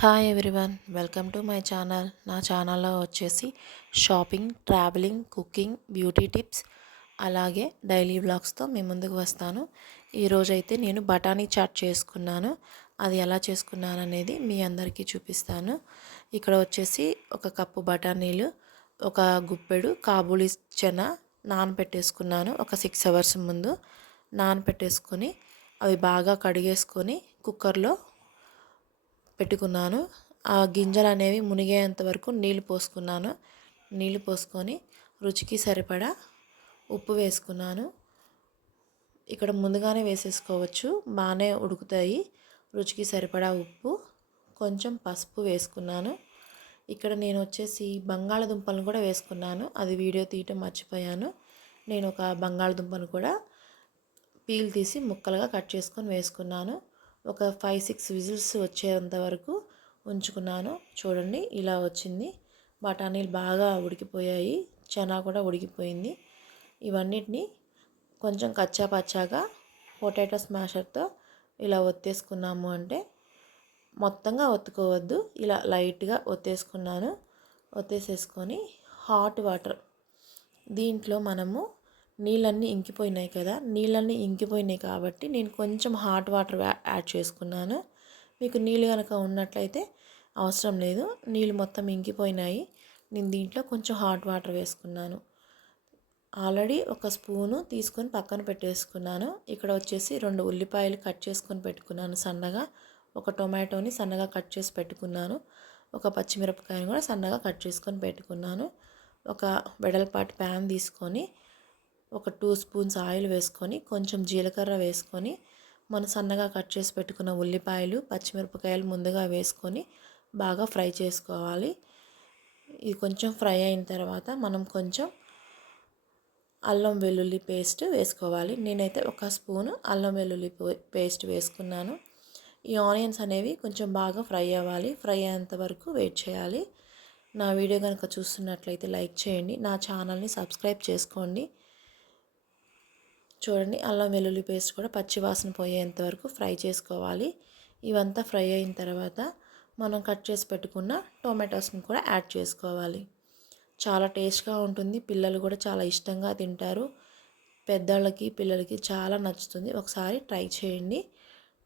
Hi everyone, welcome to my channel. నా ఛానల్లో వచ్చేసి shopping, travelling, cooking, beauty tips, అలాగే డైలీ వ్లాగ్స్తో మీ ముందుకు వస్తాను. ఈరోజైతే నేను బఠానీ చాట్ చేసుకున్నాను. అది ఎలా చేసుకున్నాను అనేది మీ అందరికీ చూపిస్తాను. ఇక్కడ వచ్చేసి ఒక కప్పు బఠానీలు, ఒక గుప్పెడు కాబూలీ చెన నానబెట్టేసుకున్నాను. ఒక 6 అవర్స్ ముందు నానబెట్టేసుకొని అవి బాగా కడిగేసుకొని కుక్కర్లో పెట్టుకున్నాను. ఆ గింజలు అనేవి మునిగేంత వరకు నీళ్ళు పోసుకున్నాను. నీళ్ళు పోసుకొని రుచికి సరిపడా ఉప్పు వేసుకున్నాను. ఇక్కడ ముందుగానే వేసేసుకోవచ్చు, బాగానే ఉడుకుతాయి. రుచికి సరిపడా ఉప్పు, కొంచెం పసుపు వేసుకున్నాను. ఇక్కడ నేను వచ్చేసి బంగాళదుంపలను కూడా వేసుకున్నాను. అది వీడియో తీయటం మర్చిపోయాను. నేను ఒక బంగాళదుంపను కూడా పీల్ తీసి ముక్కలుగా కట్ చేసుకొని వేసుకున్నాను. ఒక 5-6 విజిల్స్ వచ్చేంత వరకు ఉంచుకున్నాను. చూడండి, ఇలా వచ్చింది. బఠానీలు బాగా ఉడికిపోయాయి, చనా కూడా ఉడికిపోయింది. ఇవన్నిటిని కొంచెం కచ్చా పచ్చాగా పొటాటో స్మాషర్తో ఇలా ఒత్తేసుకున్నాము అంటే, మొత్తంగా ఒత్తుకోవద్దు, ఇలా లైట్గా ఒత్తేసుకున్నాను. ఒత్తేసేసుకొని హాట్ వాటర్, దీంట్లో మనము నీళ్ళన్నీ ఇంకిపోయినాయి కదా, నీళ్ళన్నీ ఇంకిపోయినాయి కాబట్టి నేను కొంచెం హాట్ వాటర్ యాడ్ చేసుకున్నాను. మీకు నీళ్ళు కనుక ఉన్నట్లయితే అవసరం లేదు. నీళ్ళు మొత్తం ఇంకిపోయినాయి. నేను దీంట్లో కొంచెం హాట్ వాటర్ వేసుకున్నాను. ఆల్రెడీ ఒక స్పూను తీసుకొని పక్కన పెట్టేసుకున్నాను. ఇక్కడ వచ్చేసి 2 ఉల్లిపాయలు కట్ చేసుకొని పెట్టుకున్నాను సన్నగా. ఒక టొమాటోని సన్నగా కట్ చేసి పెట్టుకున్నాను. ఒక పచ్చిమిరపకాయని కూడా సన్నగా కట్ చేసుకొని పెట్టుకున్నాను. ఒక వెడల్పాటి ప్యాన్ తీసుకొని ఒక 2 స్పూన్స్ ఆయిల్ వేసుకొని కొంచెం జీలకర్ర వేసుకొని మనం సన్నగా కట్ చేసి పెట్టుకున్న ఉల్లిపాయలు, పచ్చిమిరపకాయలు ముందుగా వేసుకొని బాగా ఫ్రై చేసుకోవాలి. ఇది కొంచెం ఫ్రై అయిన తర్వాత మనం కొంచెం అల్లం వెల్లుల్లి పేస్ట్ వేసుకోవాలి. నేనైతే ఒక స్పూను అల్లం వెల్లుల్లి పేస్ట్ వేసుకున్నాను. ఈ ఆనియన్స్ అనేవి కొంచెం బాగా ఫ్రై అవ్వాలి. ఫ్రై అయ్యేంత వరకు వెయిట్ చేయాలి. నా వీడియో కనుక చూస్తున్నట్లయితే లైక్ చేయండి, నా ఛానల్ని సబ్స్క్రైబ్ చేసుకోండి. చూడండి, అల్లం వెల్లుల్లి పేస్ట్ కూడా పచ్చి వాసన పోయేంత వరకు ఫ్రై చేసుకోవాలి. ఇవంతా ఫ్రై అయిన తర్వాత మనం కట్ చేసి పెట్టుకున్న టొమాటోస్ని కూడా యాడ్ చేసుకోవాలి. చాలా టేస్ట్గా ఉంటుంది. పిల్లలు కూడా చాలా ఇష్టంగా తింటారు. పెద్దవాళ్ళకి, పిల్లలకి చాలా నచ్చుతుంది. ఒకసారి ట్రై చేయండి.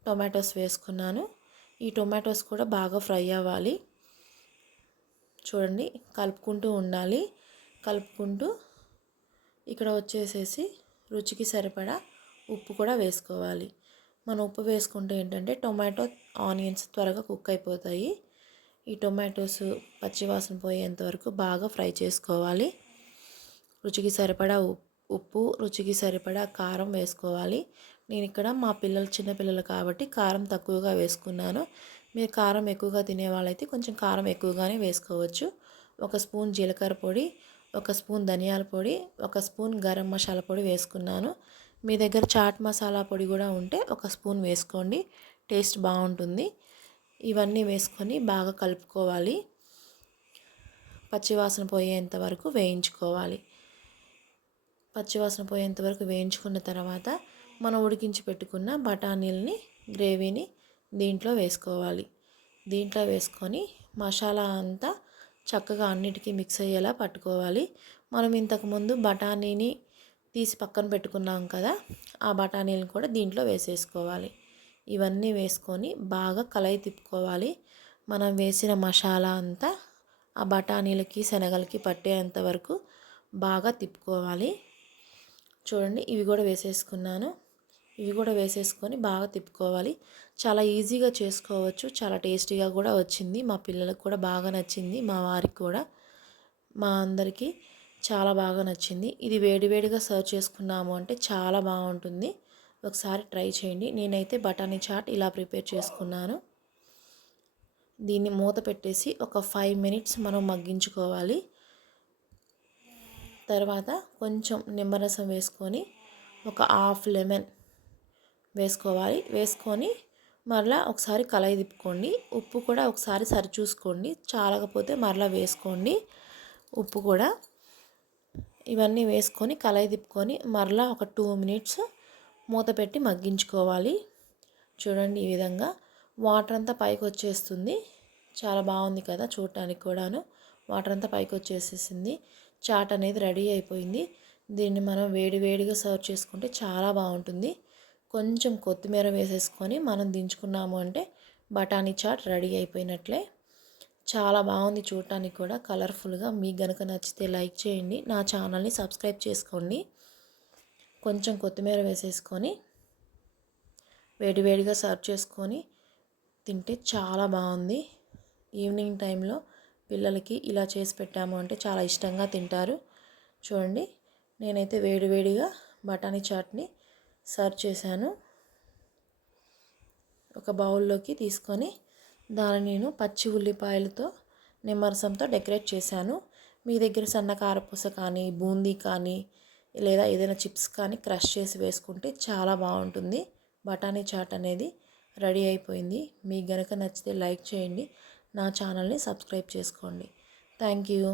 టొమాటోస్ వేసుకున్నాను. ఈ టొమాటోస్ కూడా బాగా ఫ్రై అవ్వాలి. చూడండి, కలుపుకుంటూ ఉండాలి. కలుపుకుంటూ ఇక్కడ వచ్చేసేసి రుచికి సరిపడా ఉప్పు కూడా వేసుకోవాలి. మనం ఉప్పు వేసుకుంటే ఏంటంటే టొమాటో, ఆనియన్స్ త్వరగా కుక్ అయిపోతాయి. ఈ టొమాటోస్ పచ్చివాసన పోయేంత వరకు బాగా ఫ్రై చేసుకోవాలి. రుచికి సరిపడా ఉప్పు, రుచికి సరిపడా కారం వేసుకోవాలి. నేను ఇక్కడ మా పిల్లలు చిన్నపిల్లలు కాబట్టి కారం తక్కువగా వేసుకున్నాను. మీరు కారం ఎక్కువగా తినే వాళ్ళైతే కొంచెం కారం ఎక్కువగానే వేసుకోవచ్చు. ఒక స్పూన్ జీలకర్ర పొడి, ఒక స్పూన్ ధనియాల పొడి, ఒక స్పూన్ గరం మసాలా పొడి వేసుకున్నాను. మీ దగ్గర చాట్ మసాలా పొడి కూడా ఉంటే ఒక స్పూన్ వేసుకోండి, టేస్ట్ బాగుంటుంది. ఇవన్నీ వేసుకొని బాగా కలుపుకోవాలి. పచ్చివాసన పోయేంత వరకు వేయించుకోవాలి. పచ్చివాసన పోయేంత వరకు వేయించుకున్న తర్వాత మనం ఉడికించి పెట్టుకున్న బఠానీలని, గ్రేవీని దీంట్లో వేసుకోవాలి. దీంట్లో వేసుకొని మసాలా అంతా చక్కగా అన్నిటికీ మిక్స్ అయ్యేలా పట్టుకోవాలి. మనం ఇంతకుముందు బఠానీని తీసి పక్కన పెట్టుకున్నాం కదా, ఆ బఠానీలను కూడా దీంట్లో వేసేసుకోవాలి. ఇవన్నీ వేసుకొని బాగా కలయి తిప్పుకోవాలి. మనం వేసిన మసాలా అంతా ఆ బఠానీలకి, శనగలకి పట్టేంత వరకు బాగా తిప్పుకోవాలి. చూడండి, ఇవి కూడా వేసేసుకున్నాను. ఇవి కూడా వేసేసుకొని బాగా తిప్పుకోవాలి. చాలా ఈజీగా చేసుకోవచ్చు, చాలా టేస్టీగా కూడా వచ్చింది. మా పిల్లలకు కూడా బాగా నచ్చింది, మా వారికి కూడా, మా అందరికీ చాలా బాగా నచ్చింది. ఇది వేడివేడిగా సర్వ్ చేసుకున్నాము అంటే చాలా బాగుంటుంది. ఒకసారి ట్రై చేయండి. నేనైతే బఠానీ చాట్ ఇలా ప్రిపేర్ చేసుకున్నాను. దీన్ని మూత పెట్టేసి ఒక 5 మినిట్స్ మనం మగ్గించుకోవాలి. తర్వాత కొంచెం నిమ్మరసం వేసుకొని ఒక హాఫ్ లెమన్ వేసుకోవాలి. వేసుకొని మరలా ఒకసారి కలయి తిప్పుకోండి. ఉప్పు కూడా ఒకసారి సరి చూసుకోండి, చాలకపోతే మరలా వేసుకోండి ఉప్పు కూడా. ఇవన్నీ వేసుకొని కలయి తిప్పుకొని మరలా ఒక 2 మినిట్స్ మూత పెట్టి మగ్గించుకోవాలి. చూడండి, ఈ విధంగా వాటర్ అంతా పైకి వచ్చేస్తుంది. చాలా బాగుంది కదా చూడటానికి కూడాను. వాటర్ అంతా పైకి వచ్చేసేసింది. చాట్ అనేది రెడీ అయిపోయింది. దీన్ని మనం వేడి వేడిగా సర్వ్ చేసుకుంటే చాలా బాగుంటుంది. కొంచెం కొత్తిమీర వేసేసుకొని మనం దించుకున్నాము అంటే బఠానీ చాట్ రెడీ అయిపోయినట్లే. చాలా బాగుంది చూడటానికి కూడా కలర్ఫుల్గా. మీకు గనుక నచ్చితే లైక్ చేయండి, నా ఛానల్ని సబ్స్క్రైబ్ చేసుకోండి. కొంచెం కొత్తిమీర వేసేసుకొని వేడివేడిగా సర్వ్ చేసుకొని తింటే చాలా బాగుంది. ఈవినింగ్ టైంలో పిల్లలకి ఇలా చేసి పెట్టాము అంటే చాలా ఇష్టంగా తింటారు. చూడండి, నేనైతే వేడివేడిగా బఠానీ చాట్ని సర్వ్ చేశాను. ఒక బౌల్లోకి తీసుకొని దాన్ని నేను పచ్చి ఉల్లిపాయలతో నిమ్మరసంతో డెకరేట్ చేశాను. మీ దగ్గర సన్న కారపూస కానీ బూందీ కానీ లేదా ఏదైనా చిప్స్ కానీ క్రష్ చేసి వేసుకుంటే చాలా బాగుంటుంది. బఠానీ చాట్ అనేది రెడీ అయిపోయింది. మీకు గనుక నచ్చితే లైక్ చేయండి, నా ఛానల్ని సబ్స్క్రైబ్ చేసుకోండి. Thank you.